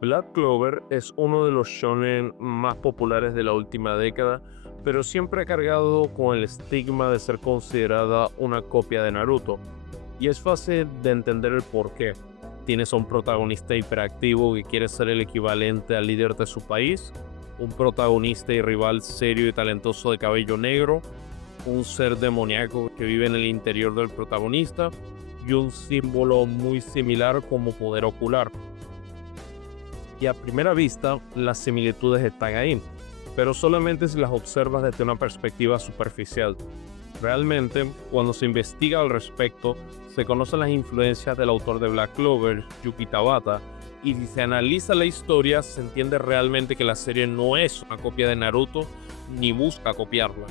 Black Clover es uno de los shonen más populares de la última década, pero siempre ha cargado con el estigma de ser considerada una copia de Naruto. Y es fácil de entender el porqué. Tienes a un protagonista hiperactivo que quiere ser el equivalente al líder de su país, un protagonista y rival serio y talentoso de cabello negro, un ser demoníaco que vive en el interior del protagonista y un símbolo muy similar como poder ocular. Y a primera vista las similitudes están ahí, pero solamente si las observas desde una perspectiva superficial. Realmente, cuando se investiga al respecto, se conocen las influencias del autor de Black Clover, Yuki Tabata, y si se analiza la historia, se entiende realmente que la serie no es una copia de Naruto, ni busca copiarla.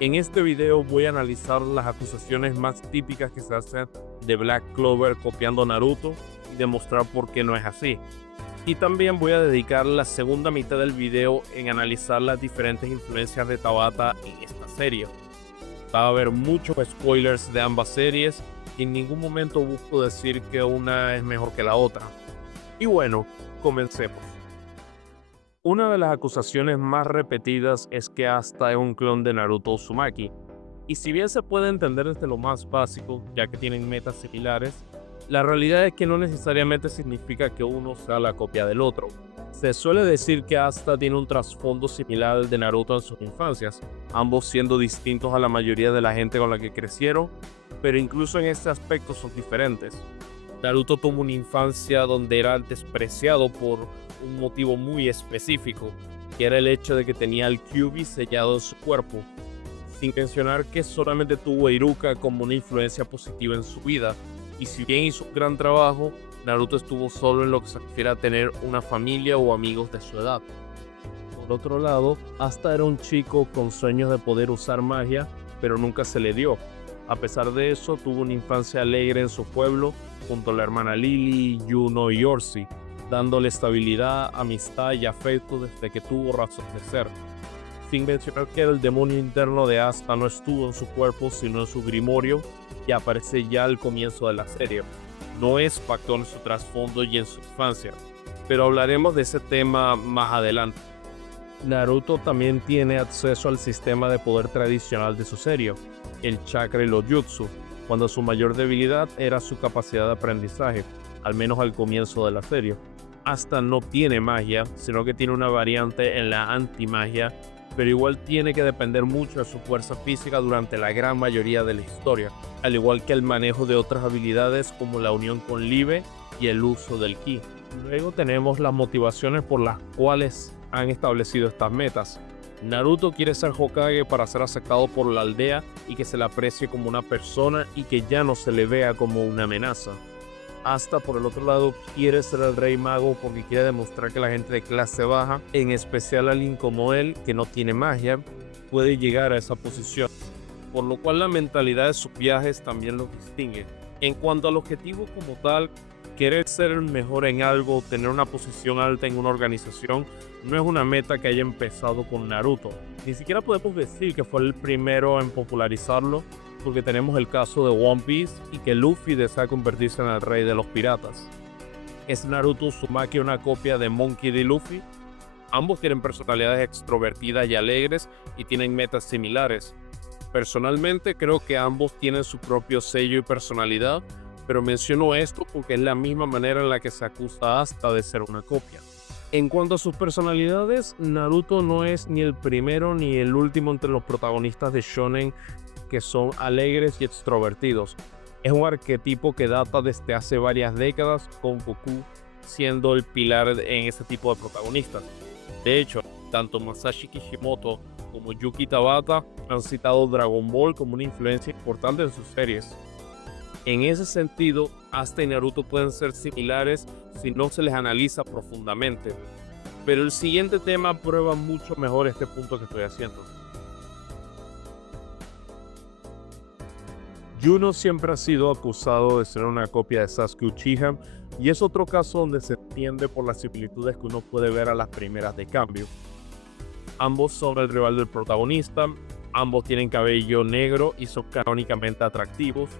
En este video voy a analizar las acusaciones más típicas que se hacen de Black Clover copiando Naruto y demostrar por qué no es así. Y también voy a dedicar la segunda mitad del video en analizar las diferentes influencias de Tabata en esta serie. Va a haber muchos spoilers de ambas series y en ningún momento busco decir que una es mejor que la otra. Y bueno, comencemos. Una de las acusaciones más repetidas es que Asta es un clon de Naruto Uzumaki. Y si bien se puede entender desde lo más básico, ya que tienen metas similares, la realidad es que no necesariamente significa que uno sea la copia del otro. Se suele decir que Asta tiene un trasfondo similar al de Naruto en sus infancias, ambos siendo distintos a la mayoría de la gente con la que crecieron, pero incluso en este aspecto son diferentes. Naruto tuvo una infancia donde era despreciado por un motivo muy específico, que era el hecho de que tenía el Kyuubi sellado en su cuerpo, sin mencionar que solamente tuvo a Iruka como una influencia positiva en su vida, y si bien hizo un gran trabajo, Naruto estuvo solo en lo que se refiere a tener una familia o amigos de su edad. Por otro lado, Asta era un chico con sueños de poder usar magia, pero nunca se le dio. A pesar de eso, tuvo una infancia alegre en su pueblo, junto a la hermana Lily, Yuno y Orsi, dándole estabilidad, amistad y afecto desde que tuvo razón de ser. Sin mencionar que el demonio interno de Asta no estuvo en su cuerpo, sino en su grimorio, que aparece ya al comienzo de la serie. No es factor en su trasfondo y en su infancia, pero hablaremos de ese tema más adelante. Naruto también tiene acceso al sistema de poder tradicional de su serie, el chakra y los jutsu, cuando su mayor debilidad era su capacidad de aprendizaje, al menos al comienzo de la serie. Asta no tiene magia, sino que tiene una variante en la antimagia, pero igual tiene que depender mucho de su fuerza física durante la gran mayoría de la historia, al igual que el manejo de otras habilidades como la unión con Libe y el uso del ki. Luego tenemos las motivaciones por las cuales han establecido estas metas. Naruto quiere ser Hokage para ser aceptado por la aldea y que se le aprecie como una persona y que ya no se le vea como una amenaza. Asta, por el otro lado, quiere ser el rey mago porque quiere demostrar que la gente de clase baja, en especial alguien como él, que no tiene magia, puede llegar a esa posición. Por lo cual la mentalidad de sus viajes también los distingue. En cuanto al objetivo como tal, querer ser el mejor en algo, tener una posición alta en una organización, no es una meta que haya empezado con Naruto. Ni siquiera podemos decir que fue el primero en popularizarlo, porque tenemos el caso de One Piece y que Luffy desea convertirse en el rey de los piratas. ¿Es Naruto Uzumaki una copia de Monkey D. Luffy? Ambos tienen personalidades extrovertidas y alegres y tienen metas similares. Personalmente creo que ambos tienen su propio sello y personalidad, pero menciono esto porque es la misma manera en la que se acusa a Asta de ser una copia. En cuanto a sus personalidades, Naruto no es ni el primero ni el último entre los protagonistas de shonen que son alegres y extrovertidos. Es un arquetipo que data desde hace varias décadas, con Goku siendo el pilar en ese tipo de protagonistas. De hecho, tanto Masashi Kishimoto como Yuki Tabata han citado Dragon Ball como una influencia importante en sus series. En ese sentido, Asta y Naruto pueden ser similares si no se les analiza profundamente. Pero el siguiente tema prueba mucho mejor este punto que estoy haciendo. Yuno siempre ha sido acusado de ser una copia de Sasuke Uchiha, y es otro caso donde se entiende por las similitudes que uno puede ver a las primeras de cambio. Ambos son el rival del protagonista, ambos tienen cabello negro y son canónicamente atractivos,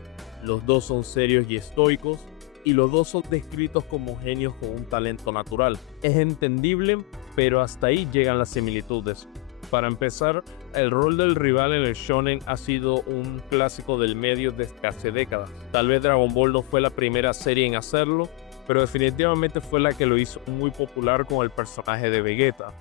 los dos son serios y estoicos, y los dos son descritos como genios con un talento natural. Es entendible, pero hasta ahí llegan las similitudes. Para empezar, el rol del rival en el shonen ha sido un clásico del medio desde hace décadas. Tal vez Dragon Ball no fue la primera serie en hacerlo, pero definitivamente fue la que lo hizo muy popular con el personaje de Vegeta.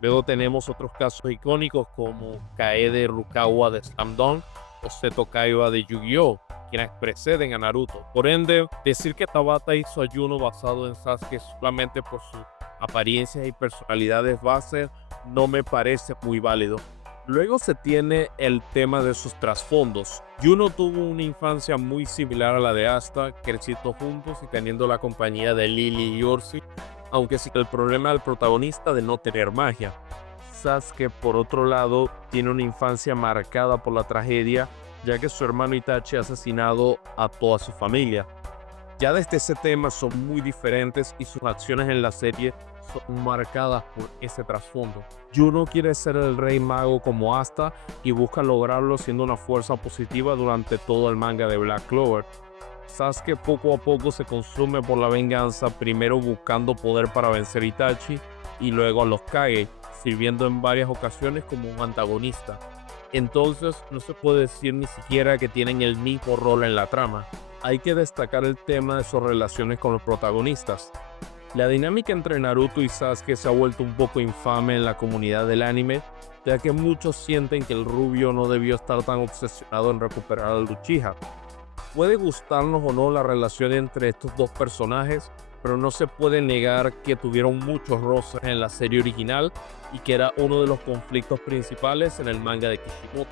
Luego tenemos otros casos icónicos como Kaede Rukawa de Slam Dunk o Seto Kaiba de Yu-Gi-Oh!, quienes preceden a Naruto. Por ende, decir que Tabata hizo a Juno basado en Sasuke solamente por sus apariencias y personalidades base no me parece muy válido. Luego se tiene el tema de sus trasfondos. Juno tuvo una infancia muy similar a la de Asta, creciendo juntos y teniendo la compañía de Lily y Ursi, aunque sí que el problema del protagonista de no tener magia. Sasuke, por otro lado, tiene una infancia marcada por la tragedia, ya que su hermano Itachi ha asesinado a toda su familia. Ya desde ese tema son muy diferentes y sus acciones en la serie son marcadas por ese trasfondo. Juno quiere ser el rey mago como Asta y busca lograrlo siendo una fuerza positiva durante todo el manga de Black Clover. Sasuke poco a poco se consume por la venganza, primero buscando poder para vencer a Itachi y luego a los Kage, sirviendo en varias ocasiones como un antagonista. Entonces no se puede decir ni siquiera que tienen el mismo rol en la trama. Hay que destacar el tema de sus relaciones con los protagonistas. La dinámica entre Naruto y Sasuke se ha vuelto un poco infame en la comunidad del anime, ya que muchos sienten que el rubio no debió estar tan obsesionado en recuperar al Uchiha. Puede gustarnos o no la relación entre estos dos personajes, pero no se puede negar que tuvieron muchos roces en la serie original y que era uno de los conflictos principales en el manga de Kishimoto.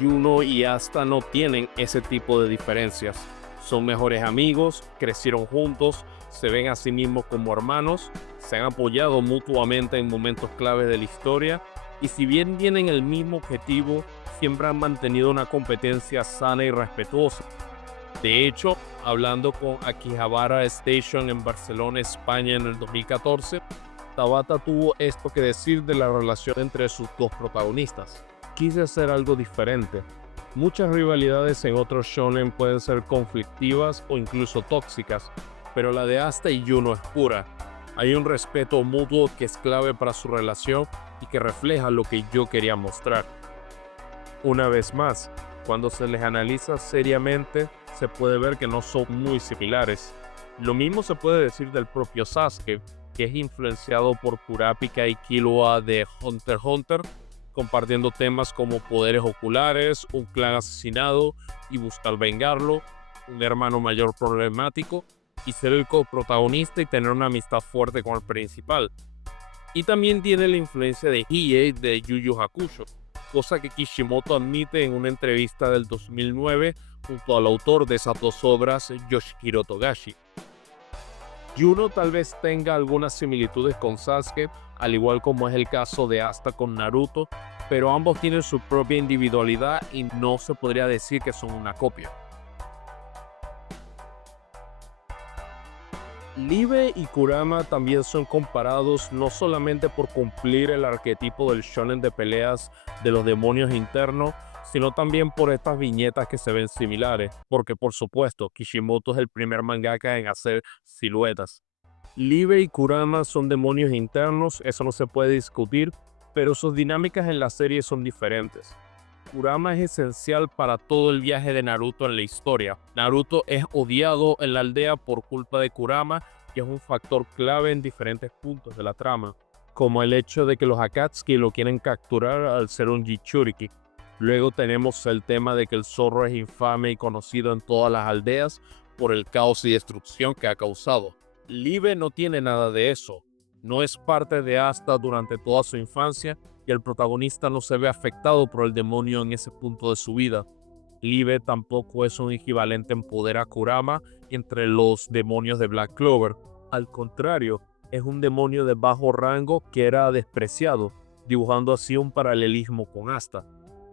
Juno y Asta no tienen ese tipo de diferencias. Son mejores amigos, crecieron juntos, se ven a sí mismos como hermanos, se han apoyado mutuamente en momentos claves de la historia y si bien tienen el mismo objetivo, siempre han mantenido una competencia sana y respetuosa. De hecho, hablando con Akihabara Station en Barcelona, España en el 2014, Tabata tuvo esto que decir de la relación entre sus dos protagonistas. Quise hacer algo diferente. Muchas rivalidades en otros shonen pueden ser conflictivas o incluso tóxicas, pero la de Asta y Juno es pura. Hay un respeto mutuo que es clave para su relación y que refleja lo que yo quería mostrar. Una vez más, cuando se les analiza seriamente, se puede ver que no son muy similares. Lo mismo se puede decir del propio Sasuke, que es influenciado por Kurapika y Killua de Hunter x Hunter, compartiendo temas como poderes oculares, un clan asesinado y buscar vengarlo, un hermano mayor problemático y ser el coprotagonista y tener una amistad fuerte con el principal. Y también tiene la influencia de Hiei de Yu Yu Hakusho, cosa que Kishimoto admite en una entrevista del 2009 junto al autor de esas dos obras, Yoshihiro Togashi. Juno tal vez tenga algunas similitudes con Sasuke, al igual como es el caso de Asta con Naruto, pero ambos tienen su propia individualidad y no se podría decir que son una copia. Libe y Kurama también son comparados no solamente por cumplir el arquetipo del shonen de peleas de los demonios internos, sino también por estas viñetas que se ven similares, porque por supuesto Kishimoto es el primer mangaka en hacer siluetas. Libe y Kurama son demonios internos, eso no se puede discutir, pero sus dinámicas en la serie son diferentes. Kurama es esencial para todo el viaje de Naruto en la historia. Naruto es odiado en la aldea por culpa de Kurama y es un factor clave en diferentes puntos de la trama, como el hecho de que los Akatsuki lo quieren capturar al ser un Jinchuriki. Luego tenemos el tema de que el zorro es infame y conocido en todas las aldeas por el caos y destrucción que ha causado. Libe no tiene nada de eso. No es parte de Asta durante toda su infancia y el protagonista no se ve afectado por el demonio en ese punto de su vida. Libe tampoco es un equivalente en poder a Kurama entre los demonios de Black Clover. Al contrario, es un demonio de bajo rango que era despreciado, dibujando así un paralelismo con Asta.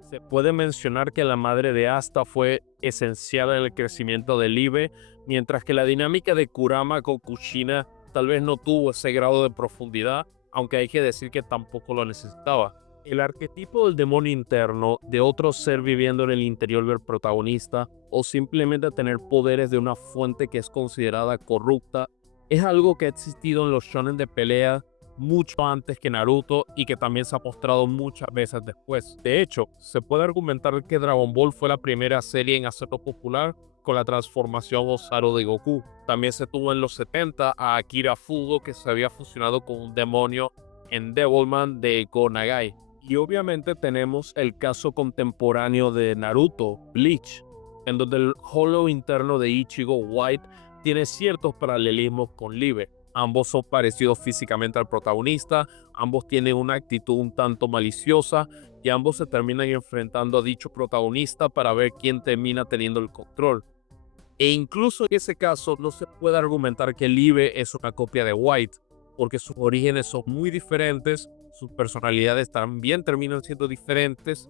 Se puede mencionar que la madre de Asta fue esencial en el crecimiento de Libe, mientras que la dinámica de Kurama con Kushina tal vez no tuvo ese grado de profundidad, aunque hay que decir que tampoco lo necesitaba. El arquetipo del demonio interno, de otro ser viviendo en el interior del protagonista, o simplemente tener poderes de una fuente que es considerada corrupta, es algo que ha existido en los shonen de pelea mucho antes que Naruto y que también se ha mostrado muchas veces después. De hecho, se puede argumentar que Dragon Ball fue la primera serie en hacerlo popular con la transformación Osaru de Goku. También se tuvo en los 70 a Akira Fugo, que se había fusionado con un demonio en Devilman de Go Nagai. Y obviamente tenemos el caso contemporáneo de Naruto, Bleach, en donde el holo interno de Ichigo White tiene ciertos paralelismos con Libe. Ambos son parecidos físicamente al protagonista, ambos tienen una actitud un tanto maliciosa y ambos se terminan enfrentando a dicho protagonista para ver quién termina teniendo el control. E incluso en ese caso no se puede argumentar que Libe es una copia de White, porque sus orígenes son muy diferentes, sus personalidades también terminan siendo diferentes,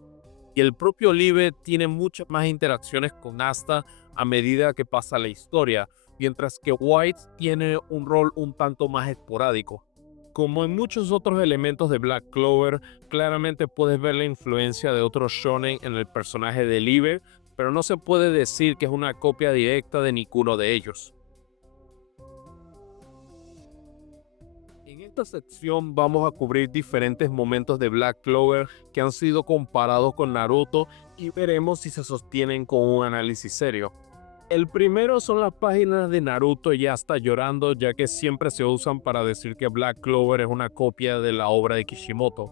y el propio Libe tiene muchas más interacciones con Asta a medida que pasa la historia, mientras que White tiene un rol un tanto más esporádico. Como en muchos otros elementos de Black Clover, claramente puedes ver la influencia de otros shonen en el personaje de Libe, pero no se puede decir que es una copia directa de ninguno de ellos. En esta sección vamos a cubrir diferentes momentos de Black Clover que han sido comparados con Naruto y veremos si se sostienen con un análisis serio. El primero son las páginas de Naruto ya está llorando, ya que siempre se usan para decir que Black Clover es una copia de la obra de Kishimoto.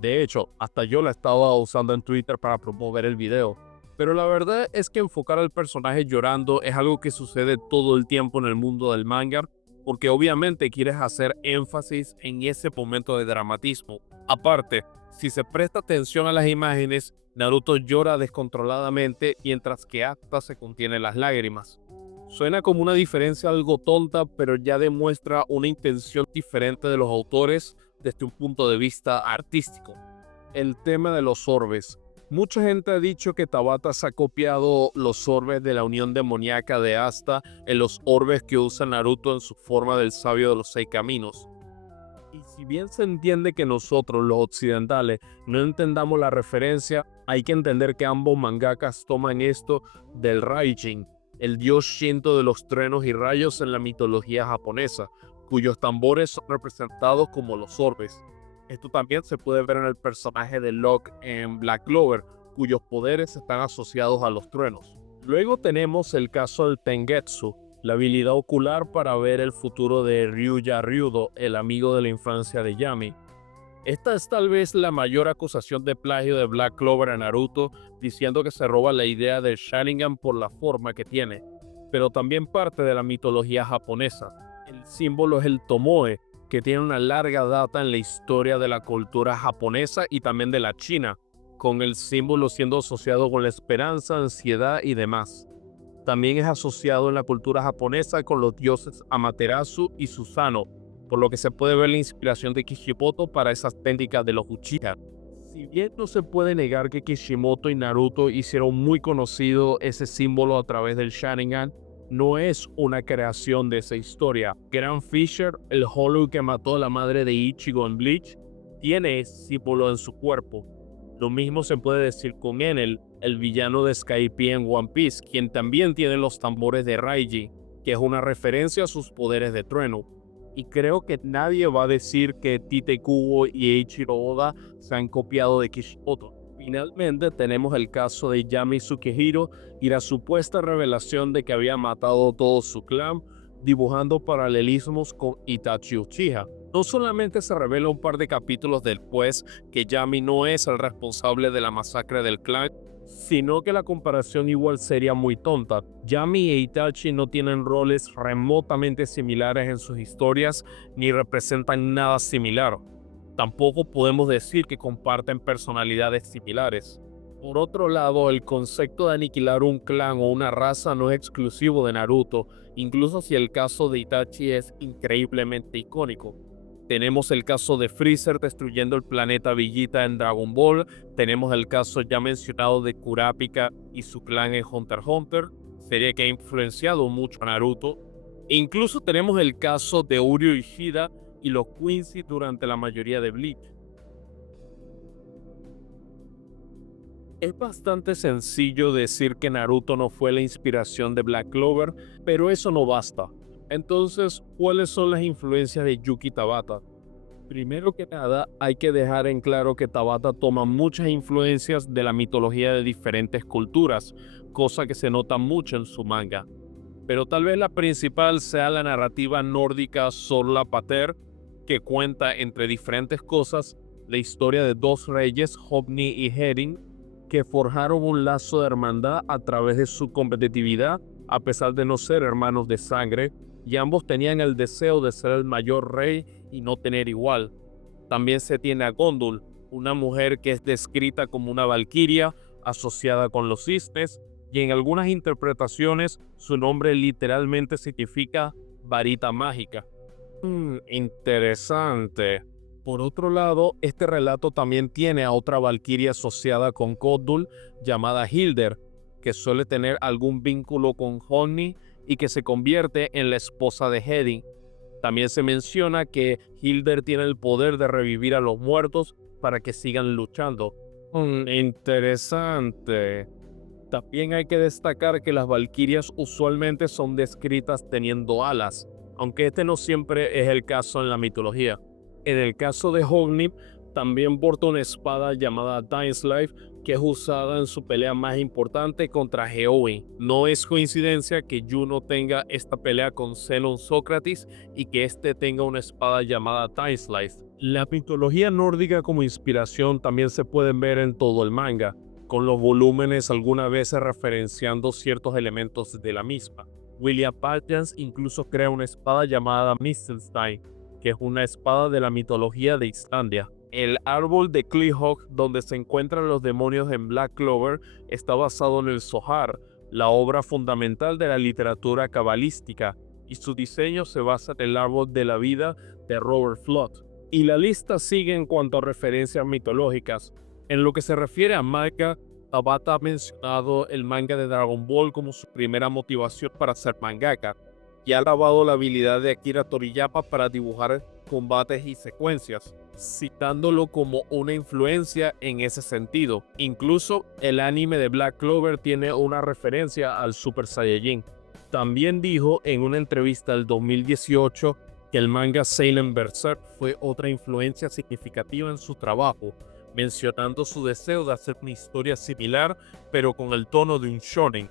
De hecho, hasta yo la estaba usando en Twitter para promover el video. Pero la verdad es que enfocar al personaje llorando es algo que sucede todo el tiempo en el mundo del manga, porque obviamente quieres hacer énfasis en ese momento de dramatismo. Aparte, si se presta atención a las imágenes, Naruto llora descontroladamente mientras que Asta se contiene las lágrimas. Suena como una diferencia algo tonta, pero ya demuestra una intención diferente de los autores desde un punto de vista artístico. El tema de los orbes. Mucha gente ha dicho que Tabata se ha copiado los orbes de la unión demoníaca de Asta en los orbes que usa Naruto en su forma del sabio de los 6 caminos. Y si bien se entiende que nosotros, los occidentales, no entendamos la referencia, hay que entender que ambos mangakas toman esto del Raijin, el dios Shinto de los truenos y rayos en la mitología japonesa, cuyos tambores son representados como los orbes. Esto también se puede ver en el personaje de Locke en Black Clover, cuyos poderes están asociados a los truenos. Luego tenemos el caso del Tengetsu, la habilidad ocular para ver el futuro de Ryuya Ryudo, el amigo de la infancia de Yami. Esta es tal vez la mayor acusación de plagio de Black Clover a Naruto, diciendo que se roba la idea del Sharingan por la forma que tiene, pero también parte de la mitología japonesa. El símbolo es el Tomoe, que tiene una larga data en la historia de la cultura japonesa y también de la China, con el símbolo siendo asociado con la esperanza, ansiedad y demás. También es asociado en la cultura japonesa con los dioses Amaterasu y Susanoo, por lo que se puede ver la inspiración de Kishimoto para esas técnicas de los Uchiha. Si bien no se puede negar que Kishimoto y Naruto hicieron muy conocido ese símbolo a través del Sharingan, no es una creación de esa historia. Grant Fisher, el Hollow que mató a la madre de Ichigo en Bleach, tiene ese símbolo en su cuerpo. Lo mismo se puede decir con Enel, el villano de Skypiea en One Piece, quien también tiene los tambores de Raiji, que es una referencia a sus poderes de trueno. Y creo que nadie va a decir que Tite Kubo y Eiichiro Oda se han copiado de Kishimoto. Finalmente tenemos el caso de Yami Tsukihiro y la supuesta revelación de que había matado todo su clan, dibujando paralelismos con Itachi Uchiha. No solamente se revela un par de capítulos después que Yami no es el responsable de la masacre del clan, sino que la comparación igual sería muy tonta. Yami e Itachi no tienen roles remotamente similares en sus historias ni representan nada similar. Tampoco podemos decir que comparten personalidades similares. Por otro lado, el concepto de aniquilar un clan o una raza no es exclusivo de Naruto, incluso si el caso de Itachi es increíblemente icónico. Tenemos el caso de Freezer destruyendo el planeta Vegeta en Dragon Ball, tenemos el caso ya mencionado de Kurapika y su clan en Hunter x Hunter, serie que ha influenciado mucho a Naruto. E incluso tenemos el caso de Uryu Ishida y los Quincy durante la mayoría de Bleach. Es bastante sencillo decir que Naruto no fue la inspiración de Black Clover, pero eso no basta. Entonces, ¿cuáles son las influencias de Yuki Tabata? Primero que nada, hay que dejar en claro que Tabata toma muchas influencias de la mitología de diferentes culturas, cosa que se nota mucho en su manga. Pero tal vez la principal sea la narrativa nórdica Sorla Pater, que cuenta entre diferentes cosas la historia de dos reyes, Hogni y Herin, que forjaron un lazo de hermandad a través de su competitividad, a pesar de no ser hermanos de sangre, y ambos tenían el deseo de ser el mayor rey y no tener igual. También se tiene a Gondul, una mujer que es descrita como una valquiria asociada con los cisnes, y en algunas interpretaciones su nombre literalmente significa varita mágica. Interesante. Por otro lado, este relato también tiene a otra valquiria asociada con Gondul llamada Hilder, que suele tener algún vínculo con Hogni y que se convierte en la esposa de Hedin. También se menciona que Hilder tiene el poder de revivir a los muertos para que sigan luchando. Interesante. También hay que destacar que las valquirias usualmente son descritas teniendo alas, aunque este no siempre es el caso en la mitología. En el caso de Hogni, también porta una espada llamada Dainslife, que es usada en su pelea más importante contra Geowen. No es coincidencia que Juno tenga esta pelea con Zenon Sócrates y que este tenga una espada llamada Dainslife. La mitología nórdica como inspiración también se pueden ver en todo el manga, con los volúmenes algunas veces referenciando ciertos elementos de la misma. William Patyens incluso crea una espada llamada Mistelstein, que es una espada de la mitología de Islandia. El árbol de Cleehawk, donde se encuentran los demonios en Black Clover, está basado en el Zohar, la obra fundamental de la literatura cabalística, y su diseño se basa en el árbol de la vida de Robert Flood. Y la lista sigue en cuanto a referencias mitológicas. En lo que se refiere a manga, Tabata ha mencionado el manga de Dragon Ball como su primera motivación para ser mangaka, y ha alabado la habilidad de Akira Toriyama para dibujar combates y secuencias, citándolo como una influencia en ese sentido. Incluso el anime de Black Clover tiene una referencia al Super Saiyajin. También dijo en una entrevista del 2018 que el manga Seinen Berserk fue otra influencia significativa en su trabajo, mencionando su deseo de hacer una historia similar, pero con el tono de un shonen.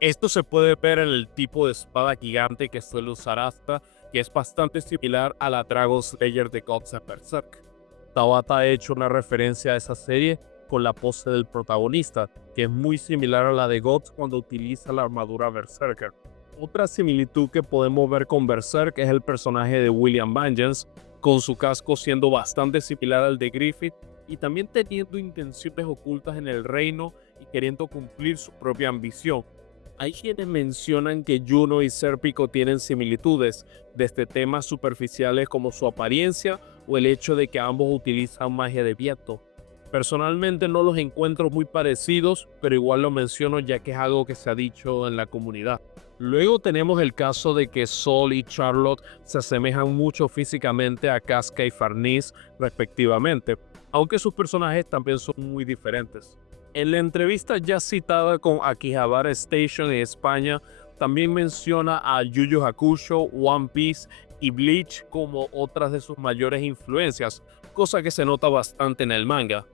Esto se puede ver en el tipo de espada gigante que suele usar Asta, que es bastante similar a la Dragon Slayer de Gods of Berserk. Tabata ha hecho una referencia a esa serie con la pose del protagonista, que es muy similar a la de Gods cuando utiliza la armadura Berserker. Otra similitud que podemos ver con Berserk es el personaje de William Vengeance, con su casco siendo bastante similar al de Griffith y también teniendo intenciones ocultas en el reino y queriendo cumplir su propia ambición. Hay quienes mencionan que Juno y Serpico tienen similitudes, desde temas superficiales como su apariencia o el hecho de que ambos utilizan magia de viento. Personalmente no los encuentro muy parecidos, pero igual lo menciono ya que es algo que se ha dicho en la comunidad. Luego tenemos el caso de que Sol y Charlotte se asemejan mucho físicamente a Casca y Farnese respectivamente, aunque sus personajes también son muy diferentes. En la entrevista ya citada con Akihabara Station en España, también menciona a Yu Yu Hakusho, One Piece y Bleach como otras de sus mayores influencias, cosa que se nota bastante en el manga.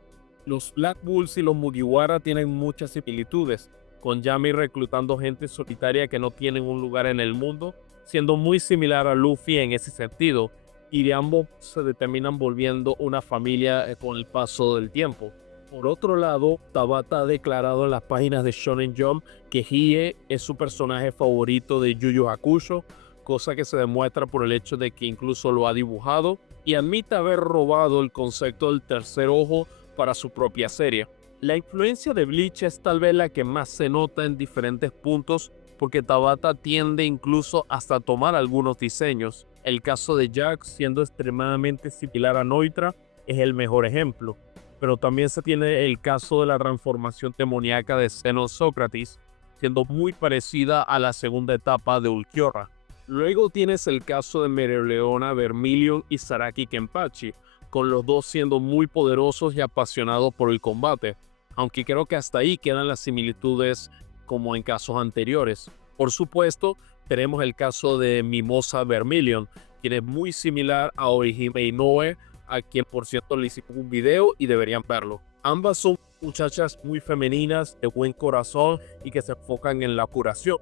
Los Black Bulls y los Mugiwara tienen muchas similitudes, con Yami reclutando gente solitaria que no tienen un lugar en el mundo, siendo muy similar a Luffy en ese sentido, y de ambos se terminan volviendo una familia con el paso del tiempo. Por otro lado, Tabata ha declarado en las páginas de Shonen Jump que Hiei es su personaje favorito de Yu Yu Hakusho, cosa que se demuestra por el hecho de que incluso lo ha dibujado, y admite haber robado el concepto del tercer ojo para su propia serie. La influencia de Bleach es tal vez la que más se nota en diferentes puntos, porque Tabata tiende incluso hasta a tomar algunos diseños. El caso de Jack, siendo extremadamente similar a Neutra, es el mejor ejemplo. Pero también se tiene el caso de la transformación demoníaca de Zenon Sócrates, siendo muy parecida a la segunda etapa de Ulquiorra. Luego tienes el caso de Mereoleona Vermilion y Saraki Kenpachi, con los dos siendo muy poderosos y apasionados por el combate, aunque creo que hasta ahí quedan las similitudes como en casos anteriores. Por supuesto, tenemos el caso de Mimosa Vermilion, quien es muy similar a Orihime Inoue, a quien por cierto le hicimos un video y deberían verlo. Ambas son muchachas muy femeninas, de buen corazón y que se enfocan en la curación.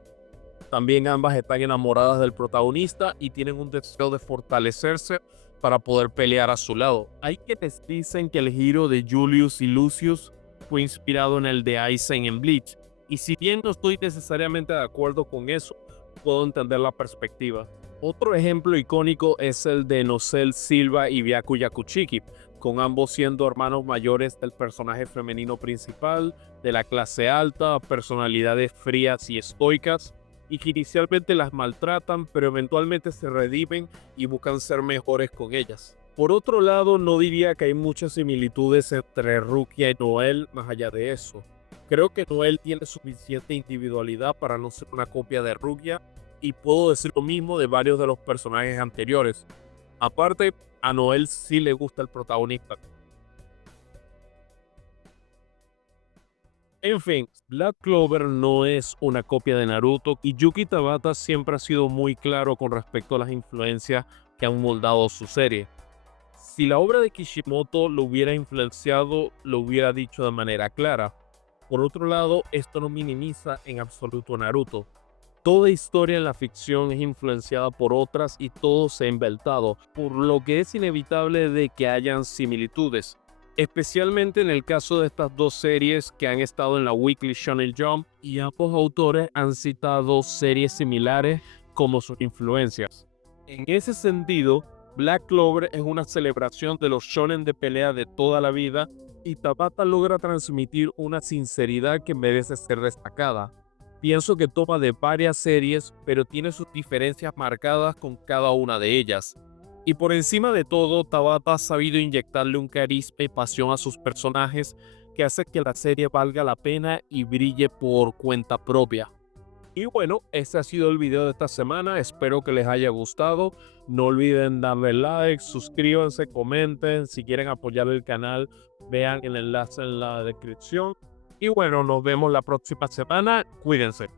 También ambas están enamoradas del protagonista y tienen un deseo de fortalecerse para poder pelear a su lado. Hay quienes dicen que el giro de Julius y Lucius fue inspirado en el de Aizen en Bleach, y si bien no estoy necesariamente de acuerdo con eso, puedo entender la perspectiva. Otro ejemplo icónico es el de Nocel Silva y Byaku Yakuchiki, con ambos siendo hermanos mayores del personaje femenino principal, de la clase alta, personalidades frías y estoicas, y que inicialmente las maltratan, pero eventualmente se redimen y buscan ser mejores con ellas. Por otro lado, no diría que hay muchas similitudes entre Rukia y Noel más allá de eso. Creo que Noel tiene suficiente individualidad para no ser una copia de Rukia, y puedo decir lo mismo de varios de los personajes anteriores. Aparte, a Noel sí le gusta el protagonista. En fin, Black Clover no es una copia de Naruto y Yuki Tabata siempre ha sido muy claro con respecto a las influencias que han moldado su serie. Si la obra de Kishimoto lo hubiera influenciado, lo hubiera dicho de manera clara. Por otro lado, esto no minimiza en absoluto Naruto. Toda historia en la ficción es influenciada por otras y todo se ha inventado, por lo que es inevitable de que hayan similitudes. Especialmente en el caso de estas dos series que han estado en la Weekly Shonen Jump, y ambos autores han citado series similares como sus influencias. En ese sentido, Black Clover es una celebración de los shonen de pelea de toda la vida, y Tabata logra transmitir una sinceridad que merece ser destacada. Pienso que toma de varias series, pero tiene sus diferencias marcadas con cada una de ellas. Y por encima de todo, Tabata ha sabido inyectarle un carisma y pasión a sus personajes que hace que la serie valga la pena y brille por cuenta propia. Y bueno, este ha sido el video de esta semana, espero que les haya gustado. No olviden darle like, suscríbanse, comenten, si quieren apoyar el canal, vean el enlace en la descripción. Y bueno, nos vemos la próxima semana, cuídense.